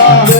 Yeah.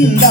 Govinda